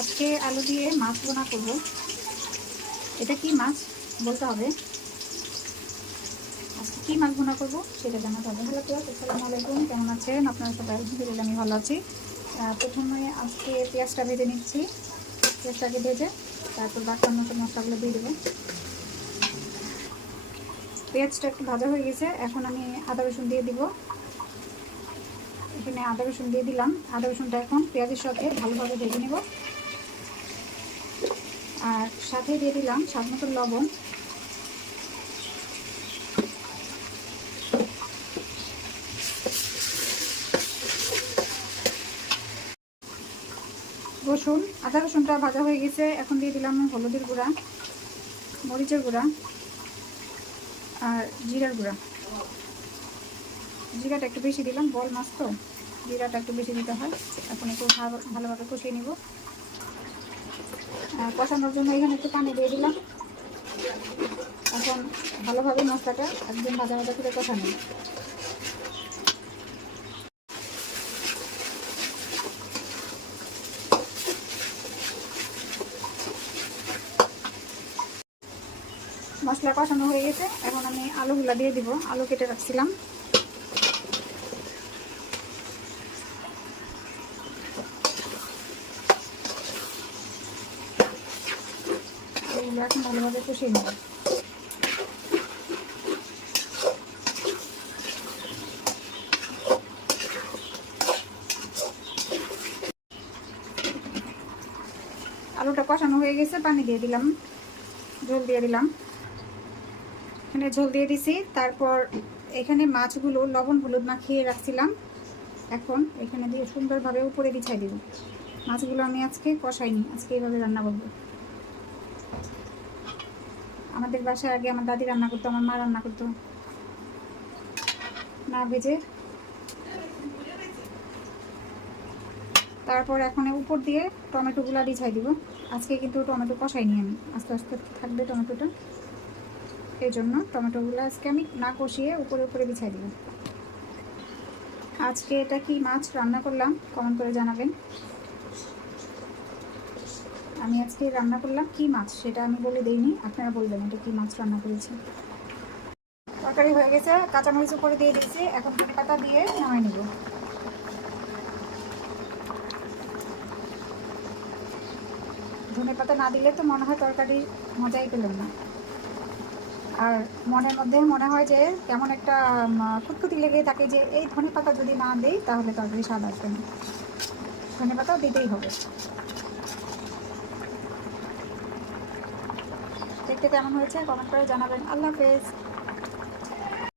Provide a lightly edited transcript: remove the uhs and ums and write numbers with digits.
আজকে আলু দিয়ে মাছ বোনা করব। এটা কি মাছ বলতে হবে, আজকে কি মাছ বোনা করব সেটা জানাতে হবে। হ্যালো প্রিয়, আসসালামু আলাইকুম, কেমন আছেন আপনারা সবাই? আলহামদুলিল্লাহ আমি ভালো আছি। প্রথমে আজকে পেঁয়াজটা ভেজে নিচ্ছি। পেঁয়াজটাকে ভেজে তারপর বাটার মতো মশলাগুলো দিয়ে দেবো। পেঁয়াজটা একটু ভাজা হয়ে গেছে, এখন আমি আদা রসুন দিয়ে দিব। এখানে আদা রসুন দিয়ে দিলাম। আদা রসুনটা এখন পেঁয়াজের সাথে ভালোভাবে ভেজে নেব। আর সাথে দিয়ে দিলাম স্বাদ মতো লবণ। আদা রসুনটা ভাজা হয়ে গেছে, এখন দিয়ে দিলাম হলুদের গুঁড়া, মরিচের গুঁড়া আর জিরার গুঁড়া। জিরাটা একটু বেশি দিলাম, বল মাছ তো জিরাটা একটু বেশি দিতে হয়। এখন একটু ভালোভাবে কষিয়ে নিব। কষানোর জন্য এখানে একটু পানি দিয়ে দিলাম। এখন ভালোভাবে মশলাটা একদম ভাজা ভাজা করে কষানো। মশলা কষানো হয়ে গেছে, এখন আমি আলুগুলা দিয়ে দিব। আলু কেটে রাখছিলাম। আলুগুলো এখন ভালোভাবে কষিয়ে নেব। আলুটা কষানো হয়ে গেছে, পানি দিয়ে দিলাম, ঝোল দিয়ে দিলাম। এখানে ঝোল দিয়ে দিছি। তারপর এখানে মাছগুলো লবণ হলুদ মাখিয়ে রাখছিলাম, এখন এখানে দিয়ে সুন্দরভাবে উপরে বিছাই দিব। মাছগুলো আমি আজকে কষাইনি, আজকে এইভাবে রান্না করবো। আমাদের বাসায় আগে আমার দাদি রান্না করতো, আমার মা রান্না করতো না ভেজে। তারপর এখন উপর দিয়ে টমেটোগুলো বিছাই দিব। আজকে কিন্তু টমেটো কষাইনি আমি, আস্তে আস্তে থাকবে টমেটোটা, এই জন্য টমেটোগুলো আজকে আমি না কষিয়ে উপরে উপরে বিছাই দিব। আজকে এটা কি মাছ রান্না করলাম কমেন্ট করে জানাবেন। আমি আজকে রান্না করলাম কি মাছ সেটা আমি বলে দিইনি, আপনারা বলবেন এটা কি মাছ রান্না করেছি। তরকারি হয়ে গেছে, কাঁচামরিচ উপরে দিয়ে দিয়েছি, এখন ধনেপাতা দিয়ে নামাই নিব। ধনেপাতা না দিলে তো মনে হয় তরকারি মজাই পেলাম না। আর মনের মধ্যে মনে হয় যে কেমন একটা খুঁতখুতি লেগে থাকে যে এই ধনেপাতা যদি না দিই তাহলে তরকারি স্বাদ আসবে না। ধনেপাতা দিতেই হবে। দেখতে কেমন হয়েছে কমেন্ট করে জানাবেন। আল্লাহ হাফেজ।